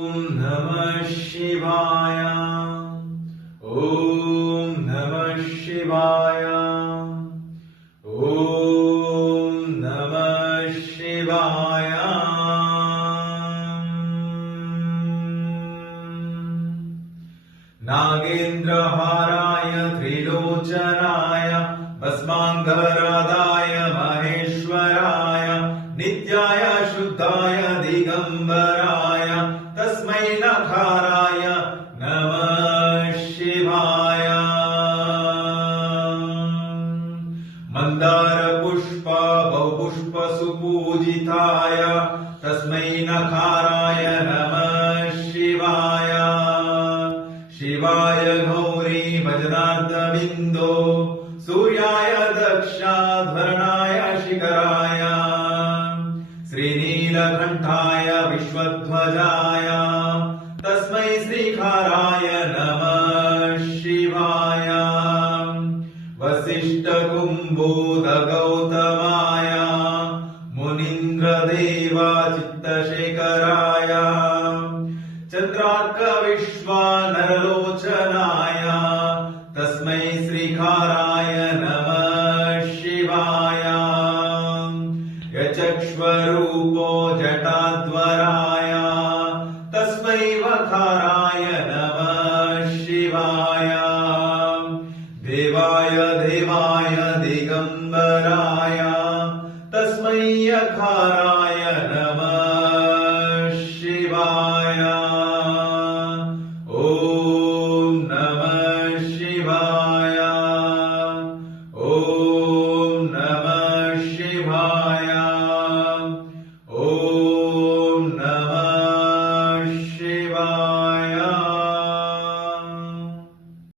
ॐ नमः शिवाय। ॐ नमः शिवाय। ॐ नमः शिवाय। नागेन्द्रहाराय त्रिलोचनाय भस्माङ्गरादाय महेश्वराय नित्याय शुद्धाय दिगम्बराय तस्मै नकाराय नमः शिवाय। मन्दारपुष्प बहुपुष्प सुपूजिताय तस्मै नकाराय नमः शिवाय। शिवाय गौरी भजनार्दविन्दो सूर्याय दक्षाध्वरणाय शिखराय श्रीनीलकण्ठाय विश्वध्वजाय तस्मै श्रीकाराय नमः शिवाय। वसिष्ठकुम्भोदगौतमाय मुनीन्द्रदेवाचित्तशेखराय चन्द्रार्कविश्वानरलोचनाय तस्मै श्रीकाराय नमः शिवाय। यचक्ष्वरूपो जटाध्वराय तस्मै वकाराय नमः शिवाय। देवाय देवाय दिगम्बराय तस्मै यकाराय नमः